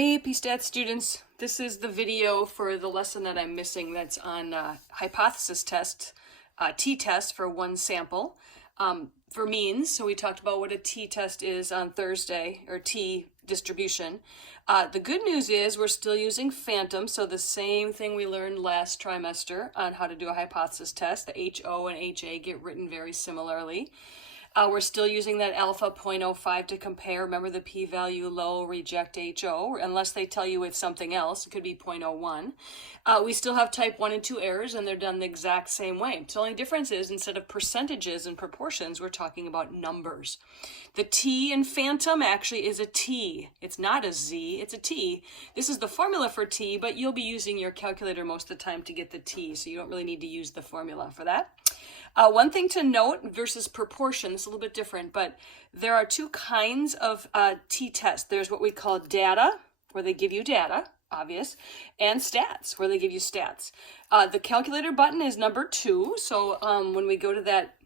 Hey PSTAT students, this is the video for the lesson that I'm missing that's on hypothesis test, t-test for one sample for means. So we talked about what a t-test is on Thursday, or t-distribution. The good news is we're still using Phantom, so the same thing we learned last trimester on how to do a hypothesis test. The HO and HA get written very similarly. We're still using that alpha 0.05 to compare. Remember the p-value low, reject HO, unless they tell you it's something else. It could be 0.01. We still have type 1 and 2 errors, and they're done the exact same way. So the only difference is instead of percentages and proportions, we're talking about numbers. The T in Phantom actually is a T. It's not a Z, it's a T. This is the formula for T, but you'll be using your calculator most of the time to get the T, so you don't really need to use the formula for that. One thing to note versus proportion, it's a little bit different, but there are two kinds of t-test. There's what we call data, where they give you data, obvious, and stats, where they give you stats. The calculator button is number 2, so when we go to that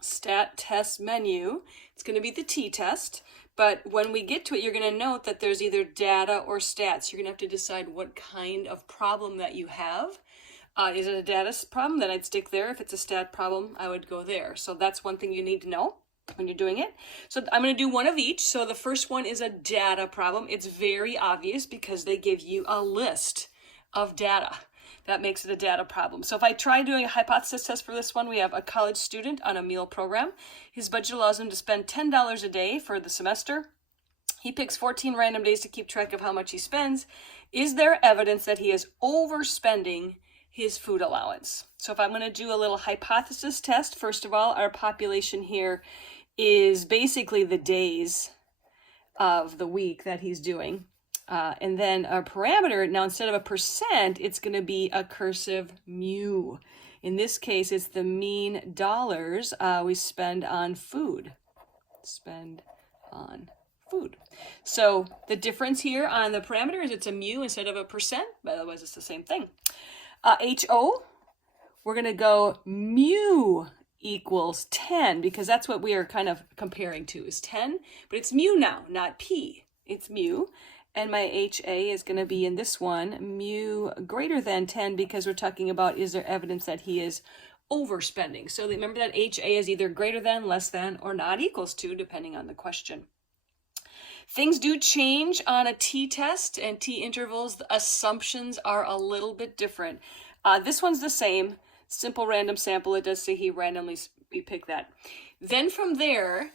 stat test menu, it's going to be the t-test. But when we get to it, you're going to note that there's either data or stats. You're going to have to decide what kind of problem that you have. Is it a data problem? Then I'd stick there. If it's a stat problem, I would go there. So that's one thing you need to know when you're doing it. So I'm going to do one of each. So the first one is a data problem. It's very obvious because they give you a list of data. That makes it a data problem. So if I try doing a hypothesis test for this one, we have a college student on a meal program. His budget allows him to spend $10 a day for the semester. He picks 14 random days to keep track of how much he spends. Is there evidence that he is overspending his food allowance? So if I'm going to do a little hypothesis test, first of all, our population here is basically the days of the week that he's doing. And then our parameter, now instead of a percent, it's going to be a cursive mu. In this case, it's the mean dollars we spend on food. So the difference here on the parameter is it's a mu instead of a percent, but otherwise it's the same thing. HO, we're going to go mu equals 10 because that's what we are kind of comparing to is 10, but it's mu now, not P. It's mu. And my HA is going to be in this one, mu greater than 10 because we're talking about is there evidence that he is overspending. So remember that HA is either greater than, less than, or not equals to, depending on the question. Things do change on a t-test and t-intervals. The assumptions are a little bit different. This one's the same, simple random sample. It does say he randomly picked that. Then from there,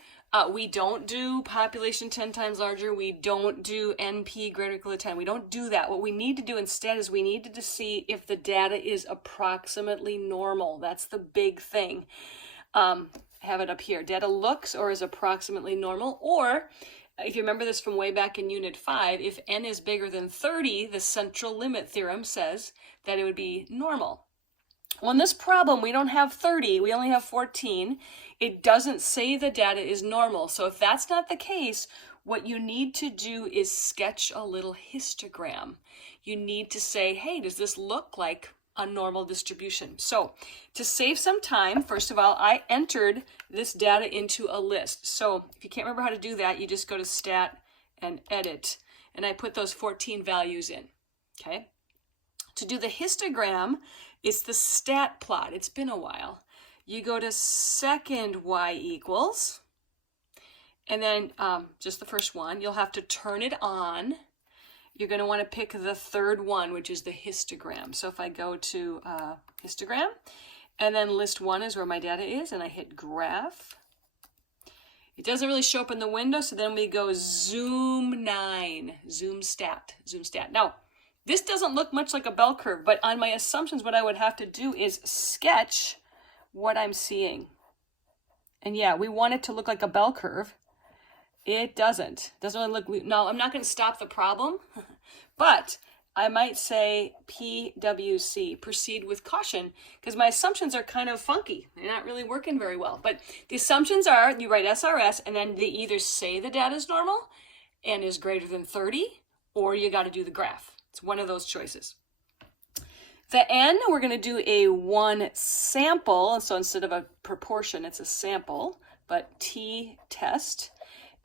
we don't do population 10 times larger. We don't do NP greater or equal to 10. We don't do that. What we need to do instead is we need to see if the data is approximately normal. That's the big thing. Have it up here. Data looks or is approximately normal, or if you remember this from way back in Unit 5, if n is bigger than 30, the central limit theorem says that it would be normal. Well, in this problem, we don't have 30, we only have 14. It doesn't say the data is normal. So if that's not the case, what you need to do is sketch a little histogram. You need to say, hey, does this look like a normal distribution? So to save some time, first of all, I entered this data into a list. So if you can't remember how to do that, you just go to stat and edit, and I put those 14 values in, okay? To do the histogram, it's the stat plot. It's been a while. You go to second y equals, and then just the first one, you'll have to turn it on. You're going to want to pick the third one, which is the histogram. So if I go to histogram, and then list 1 is where my data is, and I hit graph. It doesn't really show up in the window, so then we go zoom 9, zoom stat. Now, this doesn't look much like a bell curve, but on my assumptions, what I would have to do is sketch what I'm seeing. And yeah, we want it to look like a bell curve. It doesn't really look, now I'm not going to stop the problem, but I might say PWC, proceed with caution, because my assumptions are kind of funky. They're not really working very well. But the assumptions are, you write SRS, and then they either say the data is normal and is greater than 30, or you got to do the graph. It's one of those choices. The N, we're going to do a one sample, so instead of a proportion, it's a sample, but t-test.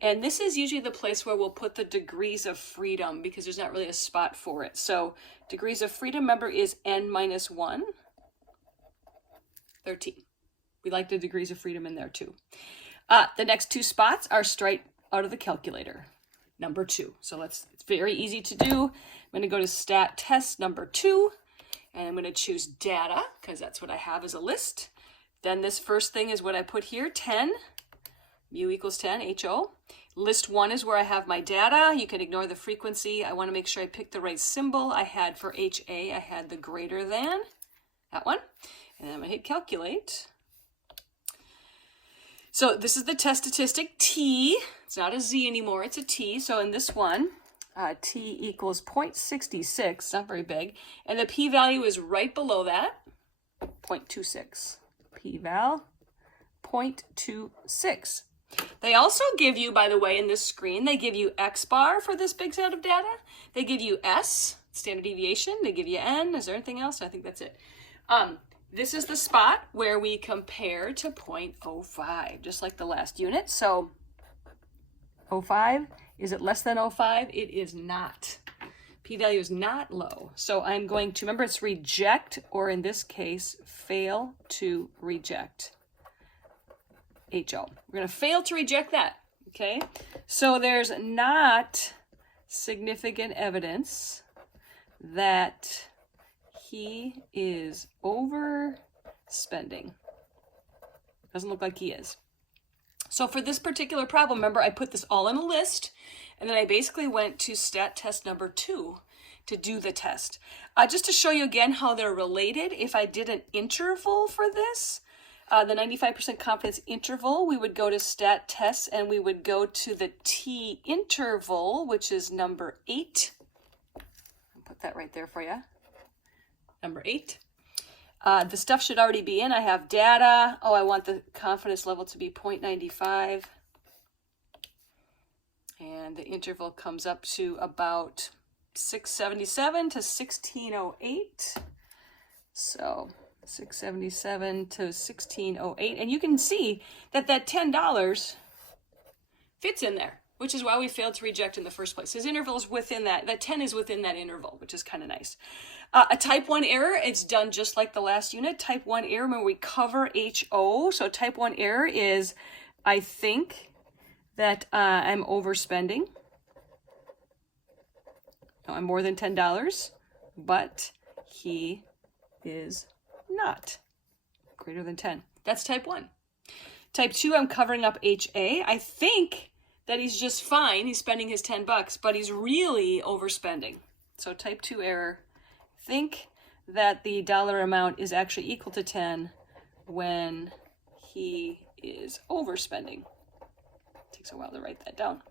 And this is usually the place where we'll put the degrees of freedom because there's not really a spot for it. So degrees of freedom, remember, is n minus 1, 13. We like the degrees of freedom in there too. The next two spots are straight out of the calculator, number 2. So it's very easy to do. I'm going to go to stat test number 2, and I'm going to choose data because that's what I have as a list. Then this first thing is what I put here, 10, mu equals 10, HO. List 1 is where I have my data. You can ignore the frequency. I want to make sure I pick the right symbol. I had for HA, I had the greater than, that one. And then I'm going to hit calculate. So this is the test statistic, T. It's not a Z anymore, it's a T. So in this one, T equals 0.66, not very big. And the p-value is right below that, 0.26. P-val, 0.26. They also give you, by the way, in this screen, they give you X bar for this big set of data. They give you S, standard deviation. They give you N. Is there anything else? I think that's it. This is the spot where we compare to 0.05, just like the last unit. So 0.05, is it less than 0.05? It is not. P-value is not low. So I'm going to, remember it's reject, or in this case, fail to reject. HO. We're going to fail to reject that, okay? So there's not significant evidence that he is overspending. Doesn't look like he is. So for this particular problem, remember I put this all in a list, and then I basically went to stat test number 2 to do the test. Just to show you again how they're related, if I did an interval for this, the 95% confidence interval, we would go to stat tests and we would go to the T interval, which is number 8. I'll put that right there for you. Number 8. The stuff should already be in. I have data. Oh, I want the confidence level to be 0.95. And the interval comes up to about 677 to 1608. So 677 to 1608. And you can see that that $10 fits in there, which is why we failed to reject in the first place. His interval is within that. That 10 is within that interval, which is kind of nice. A type 1 error, it's done just like the last unit. Type 1 error, when we cover HO. So type 1 error is, I think that I'm overspending. No, I'm more than $10, but he is not greater than 10. That's type 1. Type 2, I'm covering up HA. I think that he's just fine. He's spending his $10, but he's really overspending. So type 2 error. Think that the dollar amount is actually equal to 10 when he is overspending. Takes a while to write that down.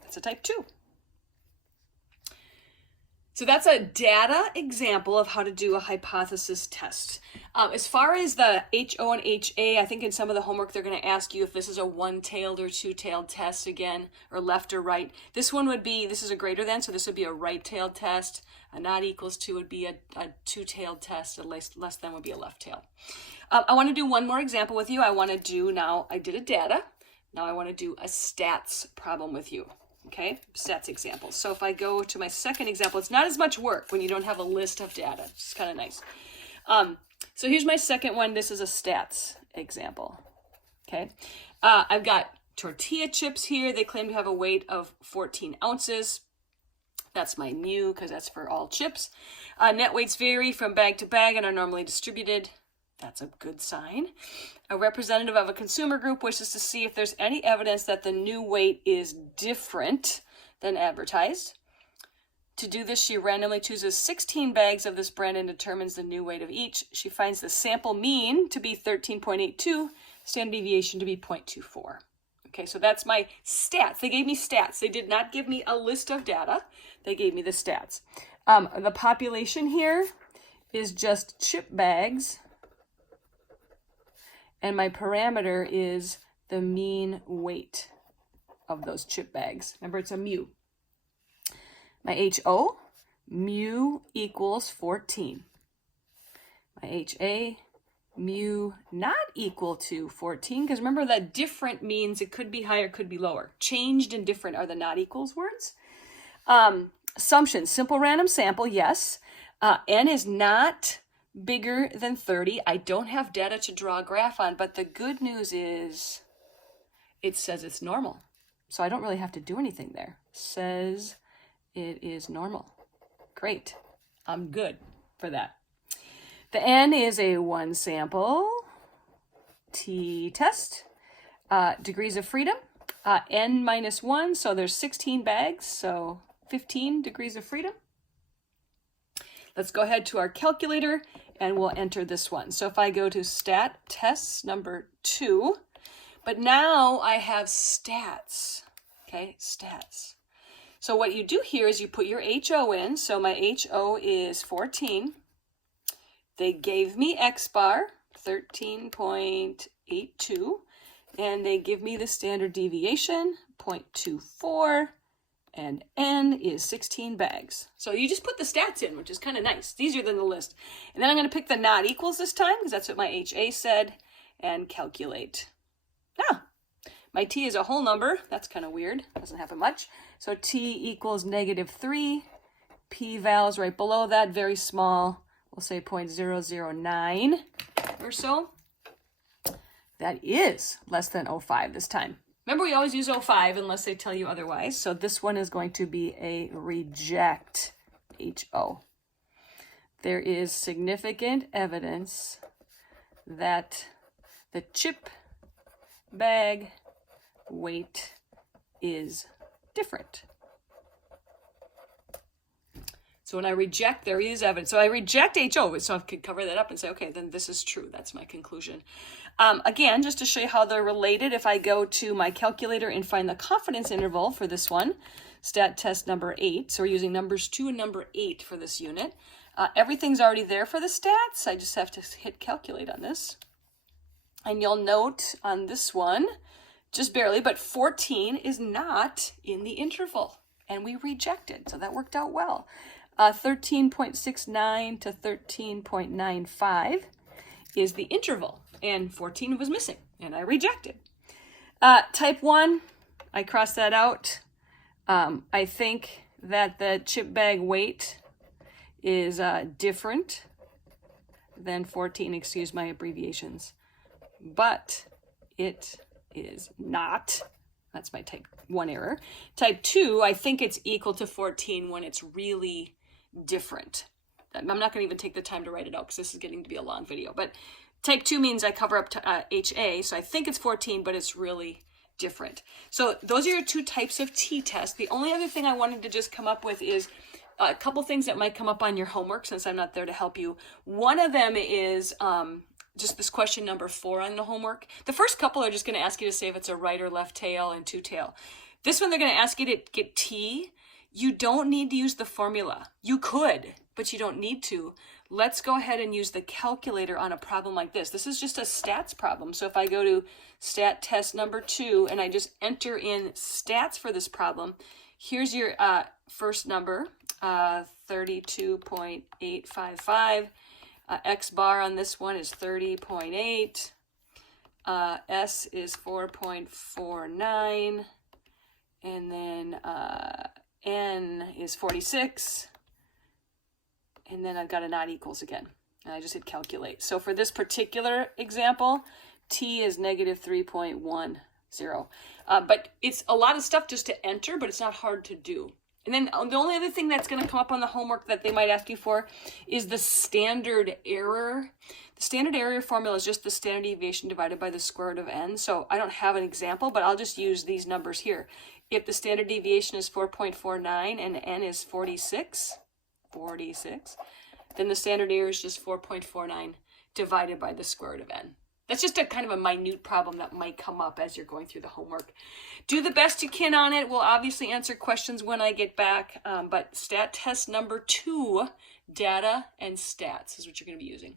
That's a type 2. So that's a data example of how to do a hypothesis test. As far as the HO and HA, I think in some of the homework they're going to ask you if this is a one-tailed or two-tailed test again, or left or right. This one would be, this is a greater than, so this would be a right-tailed test. A not equals to would be a two-tailed test. A less than would be a left tail. I want to do one more example with you. I want to do, now I did a data. Now I want to do a stats problem with you. Okay, stats example. So if I go to my second example, it's not as much work when you don't have a list of data. It's kind of nice. So here's my second one. This is a stats example. Okay, I've got tortilla chips here. They claim to have a weight of 14 ounces. That's my mu because that's for all chips. Net weights vary from bag to bag and are normally distributed. That's a good sign. A representative of a consumer group wishes to see if there's any evidence that the new weight is different than advertised. To do this, she randomly chooses 16 bags of this brand and determines the new weight of each. She finds the sample mean to be 13.82, standard deviation to be 0.24. Okay, so that's my stats. They gave me stats. They did not give me a list of data. They gave me the stats. The population here is just chip bags. And my parameter is the mean weight of those chip bags. Remember, it's a mu. My HO, mu equals 14. My HA, mu not equal to 14, because remember that different means it could be higher, could be lower. Changed and different are the not equals words. Assumption, simple random sample, yes. N is not bigger than 30. I don't have data to draw a graph on, but the good news is it says it's normal. So I don't really have to do anything there. Says it is normal. Great. I'm good for that. The N is a one sample t-test. Degrees of freedom, N minus 1, so there's 16 bags, so 15 degrees of freedom. Let's go ahead to our calculator and we'll enter this one. So if I go to stat tests number 2, but now I have stats, okay, stats. So what you do here is you put your HO in. So my HO is 14. They gave me X bar, 13.82, and they give me the standard deviation, 0.24, and N is 16 bags. So you just put the stats in, which is kind of nice. It's easier than the list. And then I'm going to pick the not equals this time, because that's what my HA said, and calculate. Now, my T is a whole number. That's kind of weird. Doesn't happen much. So T equals -3. P-val's right below that, very small. We'll say 0.009 or so. That is less than 0.5 this time. Remember, we always use 0.5 unless they tell you otherwise. So this one is going to be a reject HO. There is significant evidence that the chip bag weight is different. So when I reject, there is evidence. So I reject HO, so I could cover that up and say, okay, then this is true. That's my conclusion. Again, just to show you how they're related, if I go to my calculator and find the confidence interval for this one, stat test number 8, so we're using numbers 2 and number 8 for this unit. Everything's already there for the stats. I just have to hit calculate on this. And you'll note on this one, just barely, but 14 is not in the interval, and we rejected, so that worked out well. 13.69 to 13.95 is the interval, and 14 was missing, and I rejected. Type 1, I crossed that out. I think that the chip bag weight is different than 14, excuse my abbreviations, but it is not. That's my type 1 error. Type 2, I think it's equal to 14 when it's really different. I'm not going to even take the time to write it out because this is getting to be a long video. But type 2 means I cover up to HA, so I think it's 14, but it's really different. So those are your two types of t-test. The only other thing I wanted to just come up with is a couple things that might come up on your homework since I'm not there to help you. One of them is just this question number 4 on the homework. The first couple are just going to ask you to say if it's a right or left tail and two tail. This one, they're going to ask you to get T. You don't need to use the formula. You could, but you don't need to. Let's go ahead and use the calculator on a problem like this. This is just a stats problem. So if I go to stat test number 2 and I just enter in stats for this problem, here's your first number, 32.855. X bar on this one is 30.8. S is 4.49. And then N is 46. And then I've got a not equals again. And I just hit calculate. So for this particular example, T is -3.10. But it's a lot of stuff just to enter, but it's not hard to do. And then the only other thing that's going to come up on the homework that they might ask you for is the standard error. The standard error formula is just the standard deviation divided by the square root of n. So I don't have an example, but I'll just use these numbers here. If the standard deviation is 4.49 and n is 46, then the standard error is just 4.49 divided by the square root of n. That's just a kind of a minute problem that might come up as you're going through the homework. Do the best you can on it. We'll obviously answer questions when I get back, but stat test number 2, data and stats is what you're going to be using.